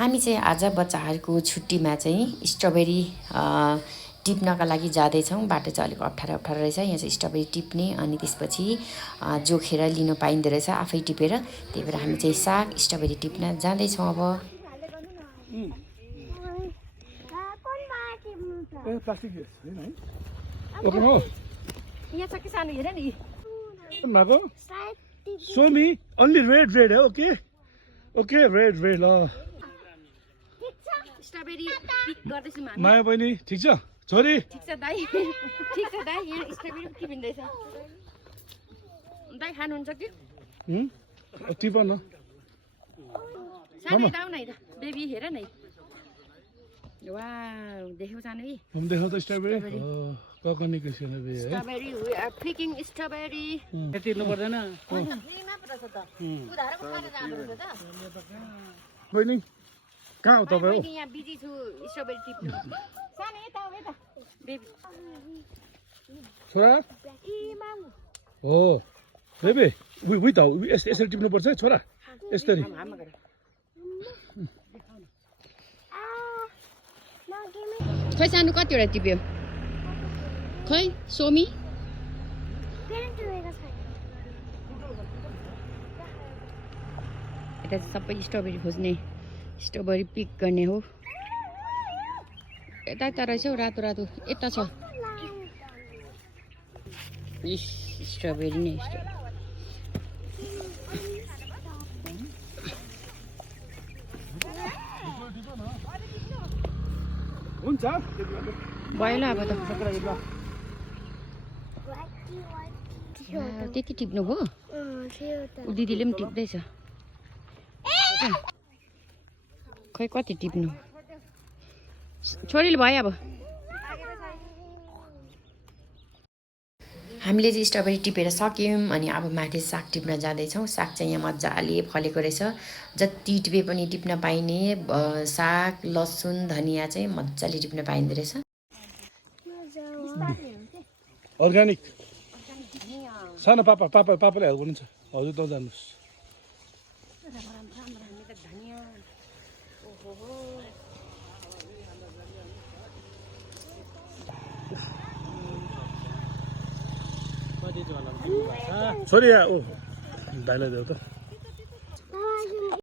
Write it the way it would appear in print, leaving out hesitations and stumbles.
हामी चाहिँ आज बच्चाहरूको छुट्टीमा चाहिँ स्ट्रबेरी टिप्नका लागि जाँदैछौँ। बाटो चाहिँ अलिक अप्ठ्यारो रहेछ। यहाँ चाहिँ स्ट्रबेरी टिप्ने अनि त्यसपछि जोखेर लिनु पाइँदो रहेछ आफै टिपेर। त्यही भएर हामी चाहिँ साग स्ट्रबेरी टिप्न जाँदैछौँ अब। Show me only red, okay? Okay, red, ल। स्ट्रबेरी पिक गर्दैछौँ हामी। माया बहिनी ठीक छ छोरी? ठीक छ दाइ। ठीक छ दाइ, यहाँ स्ट्रबेरी टिपिँदैछ। दाइ खानुहुन्छ कि? टिप न। सानो दाउ न बेबी हेर न। वाउ, देख्यौ सानो यी? हम देखो त स्ट्रबेरी। ककनी के छैन बे है। Strawberry we are picking strawberry. तिर्नु पर्दैन। फ्रीमा पो रहेछ त। उधारो पो खान जानुपर्छ त। बहिनी कहाँ हो तपाईँ? म यहाँ बिजी छु स्ट्रबेरी टिप्नु। सानो यता हो यता। बेबी। छोरा? हो। बेबी, उही त यसरी टिप्नु पर्छ है छोरा? यसरी। खै सानो कतिवटा टिप्यो? खै सोमी? यता सबै स्ट्रबेरी खोज्ने, स्ट्रबेरी पिक गर्ने हो। यता रहेछ हौ रातो रातो, यता छ। स्ट्रबेरी नै हुन्छ भयो ल अब त। त्यति टिप्नु भयो? दिदीले पनि टिप्दैछ। खै कति टिप्नु? छोरीले भयो अब। हामीले चाहिँ स्ट्रबेरी टिपेर सक्यौँ अनि अब माथि साग टिप्न जाँदैछौँ। साग चाहिँ यहाँ मजाले फलेको रहेछ। जति टिपे पनि टिप्न पाइने साग, लसुन, धनियाँ चाहिँ मजाले टिप्न पाइँदो रहेछ। अर्ग्यानिक। सानो पापाले हेल्प गर्नुहुन्छ। हजुर त जानुहोस्। छोरी ओ दाइलाई देऊ त।